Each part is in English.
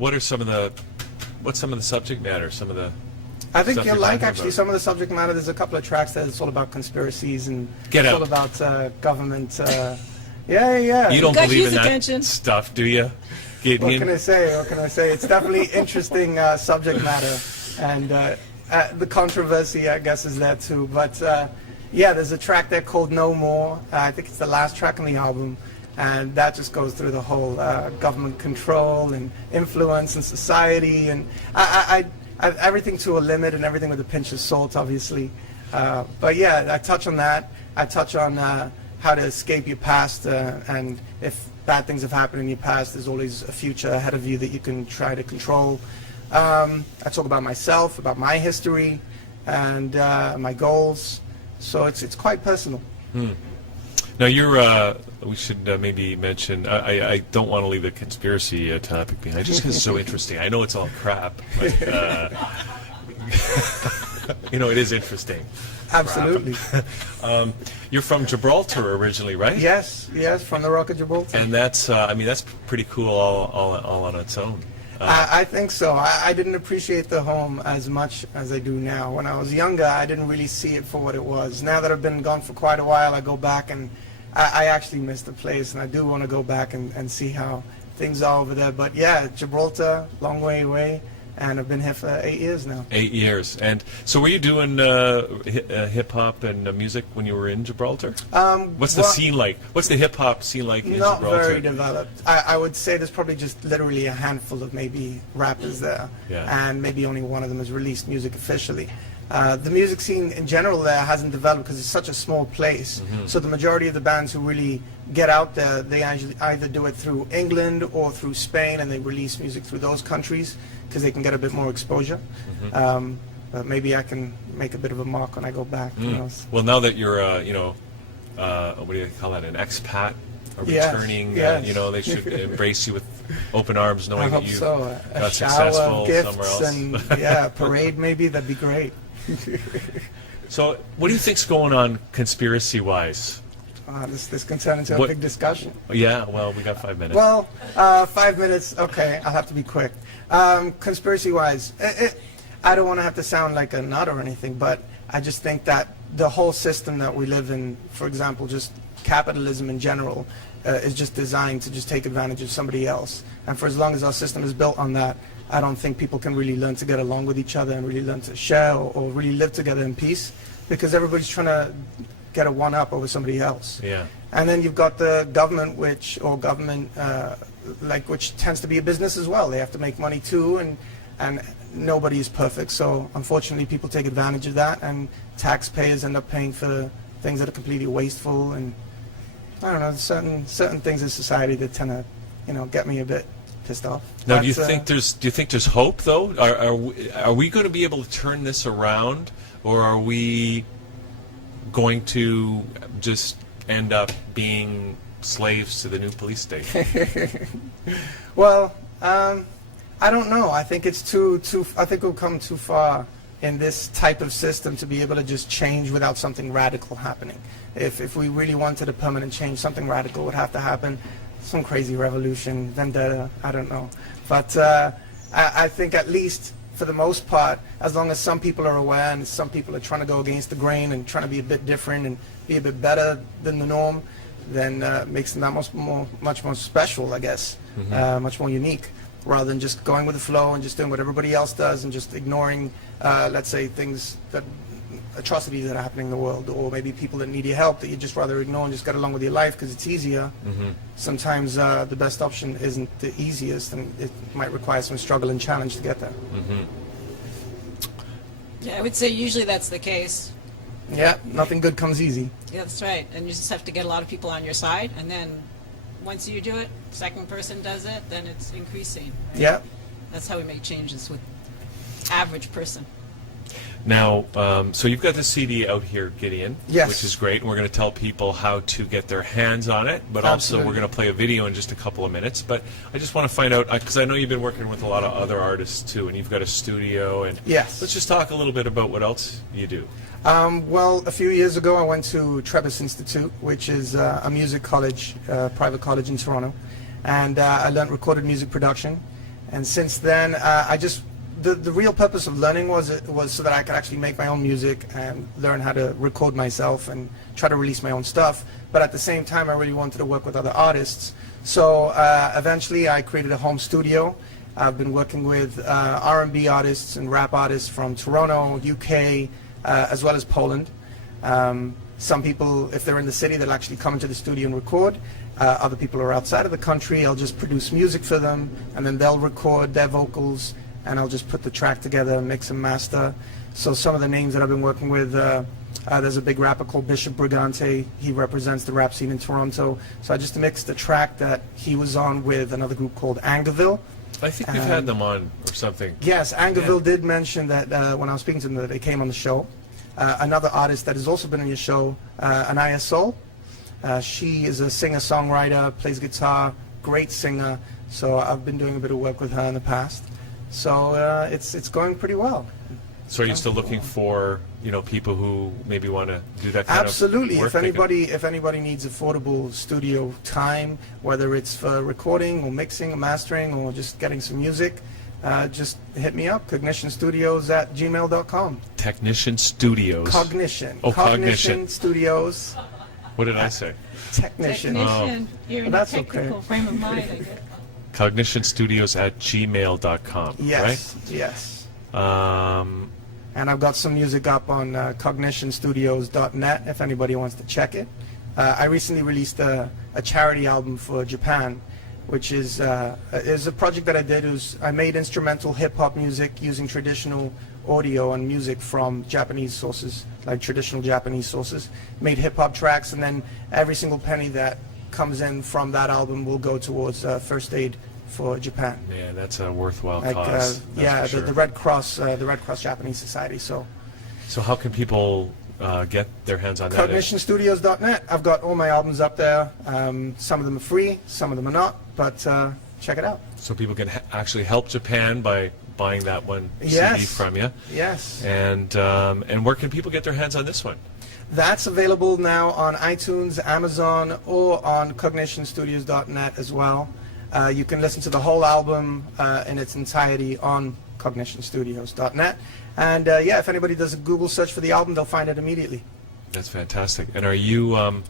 what are what's some of the subject matter? Some of the I think stuff you'll you're like talking actually about? some of the subject matter. There's a couple of tracks that it's all about conspiracies and Get it's out. all about government. Yeah. You don't Got believe Hugh's in that attention. stuff, do you? What can I say? What can I say? It's definitely interesting subject matter, and the controversy, I guess, is there too. But yeah, there's a track there called "No More." I think it's the last track on the album, and that just goes through the whole government control and influence in society, and I everything to a limit and everything with a pinch of salt, obviously. But yeah, I touch on that. I touch on how to escape your past, and if bad things have happened in your past, there's always a future ahead of you that you can try to control. I talk about myself, about my history, and my goals. So it's quite personal. Now you're. We should maybe mention. I don't want to leave the conspiracy topic behind, just because it's so interesting. I know it's all crap, but it is interesting. Absolutely. You're from Gibraltar originally, right? Yes, from the Rock of Gibraltar. And that's. That's pretty cool all on its own. I think so. I didn't appreciate the home as much as I do now. When I was younger, I didn't really see it for what it was. Now that I've been gone for quite a while, I go back and I actually miss the place, and I do want to go back and see how things are over there. But yeah, Gibraltar, long way away, and I've been here for 8 years now. 8 years. And so were you doing hip-hop and music when you were in Gibraltar? What's the scene like? What's the hip-hop scene like in Not Gibraltar? very developed. I would say there's probably just literally a handful of maybe rappers there, and maybe only one of them has released music officially. The music scene in general there hasn't developed because it's such a small place. So the majority of the bands who really get out there, they either do it through England or through Spain, and they release music through those countries because they can get a bit more exposure. But maybe I can make a bit of a mark when I go back. Who knows? Well, now that you're, what do you call that, an expat, a returning, yes. They should embrace you with open arms, knowing I that hope you so. got A shower successful of gifts somewhere else. and a parade maybe, that'd be great. So, what do you think's going on conspiracy-wise? This can turn into a big discussion. Yeah, well, we got 5 minutes. Well, 5 minutes, okay, I'll have to be quick. Conspiracy-wise, I don't want to have to sound like a nut or anything, but I just think that the whole system that we live in, for example, just capitalism in general, is just designed to just take advantage of somebody else. And for as long as our system is built on that, I don't think people can really learn to get along with each other and really learn to share or really live together in peace, because everybody's trying to get a one-up over somebody else. Yeah. And then you've got the government, which tends to be a business as well. They have to make money too, and nobody is perfect. So unfortunately, people take advantage of that, and taxpayers end up paying for things that are completely wasteful. And I don't know, certain things in society that tend to, get me a bit pissed off. Now, do you think there's hope though? Are we going to be able to turn this around, or are we going to just end up being slaves to the new police state? Well, I don't know. I think it's I think we'll come too far in this type of system to be able to just change without something radical happening. If we really wanted a permanent change, something radical would have to happen. Some crazy revolution, vendetta, I don't know. But I think at least for the most part, as long as some people are aware and some people are trying to go against the grain and trying to be a bit different and be a bit better than the norm, then makes them that much more special, I guess, much more unique, rather than just going with the flow and just doing what everybody else does and just ignoring, let's say, atrocities that are happening in the world, or maybe people that need your help that you just rather ignore and just get along with your life because it's easier. Sometimes the best option isn't the easiest, and it might require some struggle and challenge to get there. Yeah, I would say usually that's the case. Yeah, nothing good comes easy. Yeah, that's right. And you just have to get a lot of people on your side, and then once you do it, second person does it, then it's increasing. Right? Yeah. That's how we make changes with average person. Now, so you've got the CD out here, Gideon, Yes. which is great, and we're going to tell people how to get their hands on it, but also we're going to play a video in just a couple of minutes. But I just want to find out, because I know you've been working with a lot of other artists too, and you've got a studio, and Yes. let's just talk a little bit about what else you do. Well, a few years ago I went to Trebas Institute, which is a music college, private college in Toronto, and I learned recorded music production. And since then, the real purpose of learning was so that I could actually make my own music and learn how to record myself and try to release my own stuff. But at the same time, I really wanted to work with other artists. So eventually, I created a home studio. I've been working with R&B artists and rap artists from Toronto, UK, as well as Poland. Some people, if they're in the city, they'll actually come into the studio and record. Other people are outside of the country. I'll just produce music for them, and then they'll record their vocals, and I'll just put the track together, mix and master. So some of the names that I've been working with, there's a big rapper called Bishop Brigante. He represents the rap scene in Toronto. So I just mixed the track that he was on with another group called Angerville. I think we've had them on or something. Yes, Angerville did mention that when I was speaking to them that they came on the show. Another artist that has also been on your show, Anaya Soul. She is a singer-songwriter, plays guitar, great singer. So I've been doing a bit of work with her in the past. So it's going pretty well. So are you still looking for, people who maybe want to do that kind Absolutely. of work? If anybody needs affordable studio time, whether it's for recording or mixing or mastering or just getting some music, just hit me up, cognitionstudios@gmail.com. Technician Studios. Cognition. Oh, Cognition. Studios. What did I say? Technician. Technician, you're in a That's technical okay. frame of mind, I guess. Cognitionstudios@gmail.com. Yes, yes. Right? And I've got some music up on cognitionstudios.net if anybody wants to check it. I recently released a charity album for Japan, which is a project that I did. I made instrumental hip-hop music using traditional audio and music from Japanese sources, like traditional Japanese sources. Made hip-hop tracks, and then every single penny that comes in from that album will go towards first aid for Japan. Yeah, that's a worthwhile Like, cause. yeah, that's for the sure. Red Cross Japanese Society. So So how can people get their hands on that? cognitionstudios.net. I've got all my albums up there. Some of them are free, some of them are not, but check it out. So people can actually help Japan by buying that one CD Yes. from you. Yes. And where can people get their hands on this one? That's available now on iTunes, Amazon, or on cognitionstudios.net as well. You can listen to the whole album in its entirety on cognitionstudios.net. And yeah, if anybody does a Google search for the album, they'll find it immediately. That's fantastic. And are you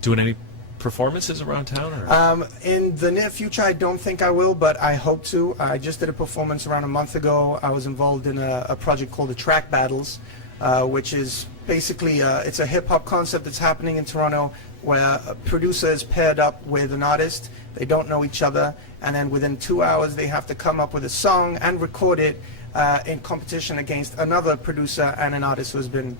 doing any performances around town? Or? In the near future, I don't think I will, but I hope to. I just did a performance around a month ago. I was involved in a project called the Track Battles, which is basically it's a hip-hop concept that's happening in Toronto where a producer is paired up with an artist. They don't know each other, and then within 2 hours they have to come up with a song and record it in competition against another producer and an artist who has been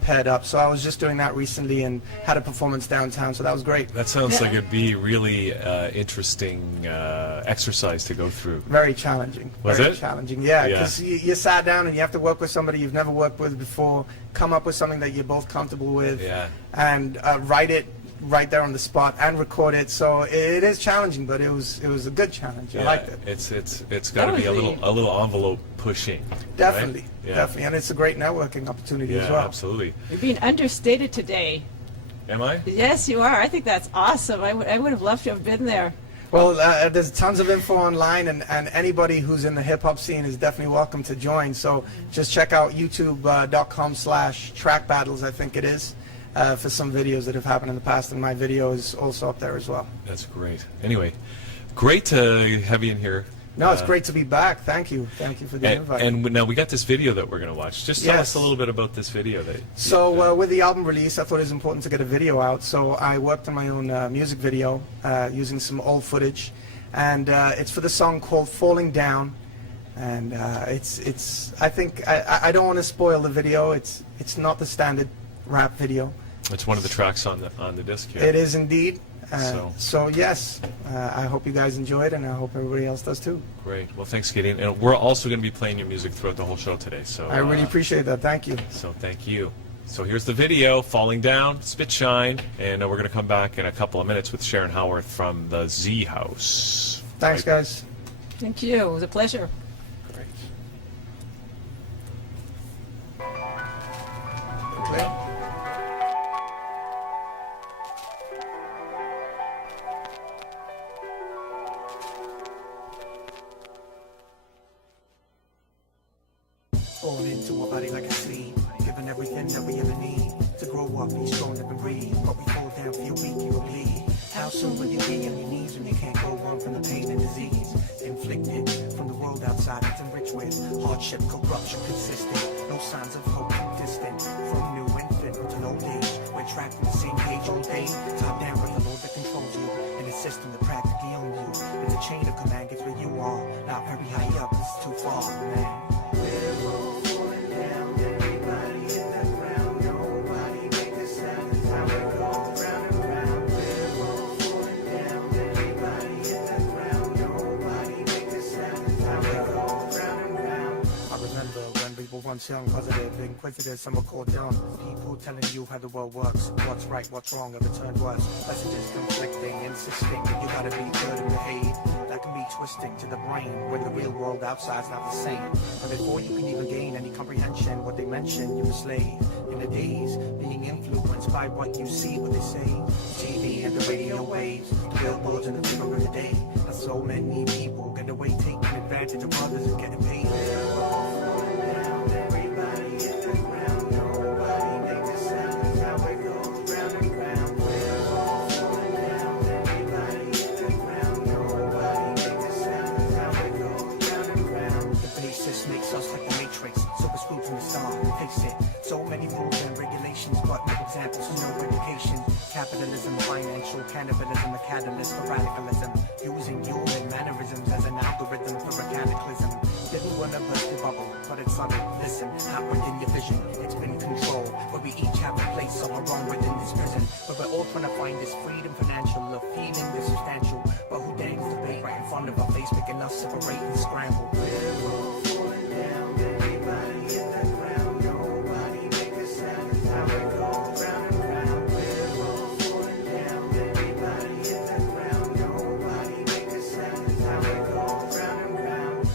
paired up. So I was just doing that recently and had a performance downtown, so that was great. That sounds like it'd be really interesting exercise to go through. Very challenging. Was Very it? challenging, yeah. Yeah. Because you sat down and you have to work with somebody you've never worked with before, come up with something that you're both comfortable with, Yeah. and write it right there on the spot and record it. So it is challenging, but it was a good challenge. I liked it. It's got to be a Totally. little envelope pushing. Definitely, right? Yeah. definitely, and it's a great networking opportunity Yeah, as well. absolutely. You're being understated today. Am I? Yes, you are. I think that's awesome. I would have loved to have been there. Well, there's tons of info online, and anybody who's in the hip-hop scene is definitely welcome to join. So just check out youtube.com/track battles, I think it is, for some videos that have happened in the past, and my video is also up there as well. That's great. Anyway, great to have you in here. No, it's great to be back. Thank you. Thank you for the invite. And now we got this video that we're going to watch. Just tell Yes. us a little bit about this video. So with the album release, I thought it was important to get a video out. So I worked on my own music video using some old footage, and it's for the song called "Falling Down." And it's I think I don't want to spoil the video. It's not the standard rap video. It's one of the tracks on the disc here. It is indeed. So yes, I hope you guys enjoy it, and I hope everybody else does too. Great. Well, thanks, Gideon. And we're also going to be playing your music throughout the whole show today. So I really appreciate that. Thank you. So thank you. So here's the video, Falling Down, SpitShine, and we're going to come back in a couple of minutes with Sharon Howarth from the Z House. Thanks, guys. Thank you. It was a pleasure. Great. born into a body like a seed, given everything that we ever need to grow up, be strong, live and breathe. But we fall down, feel weak, you will bleed. How soon will you be on your knees when you can't go on from the pain and disease inflicted from the world outside? It's enriched with hardship, corruption, consistent. No signs of hope, distant from new infant to old age. We're trapped in the same cage all day, top down with the Lord that controls you, in a system that practically owns you. And the chain of command gets where you are, not very high up, it's too far, man. We're all falling down, everybody in the ground, nobody make a sound, it's how it goes round and round. We're all falling down, everybody in the ground, nobody make a sound, it's how it goes round and round. I remember when we were once young, positive, inquisitive, some were called dumb. People telling you how the world works, what's right, what's wrong, and it turned worse. Messages conflicting, insisting that you gotta be good and behave. That can be twisting to the brain when the real world outside's not the same. And before you can even gain any comprehension, what they mention, you're a slave. In the days, being influenced by what you see, what they say. TV and the radio waves, the billboards and the paper of the day. And so many people get away taking advantage of others and getting paid. We're all falling down, everybody in the ground, nobody make a sound, that's how it goes round and round. We're all falling down, everybody in the ground, nobody make a sound, that's how it goes round and round. The basis makes us like the Matrix, so we're screwed from the start, face it. So many rules and regulations, but no examples, no education. Capitalism, financial cannibalism, a catalyst for radicalism. Using human mannerisms as an algorithm for a cataclysm. Didn't wanna burst the bubble, but it's subtle. Listen, not within your vision, it's been controlled. Where we each have a place of our own within this prison. But we're all trying to find this freedom financial, a feeling this substantial. But who dares debate right in front of our face, making us separate and scramble. We're all falling down, everybody in the ground, nobody make a sound, it's how it goes round and round. We're all falling down, everybody in the ground, nobody make a sound, it's how it goes round and round.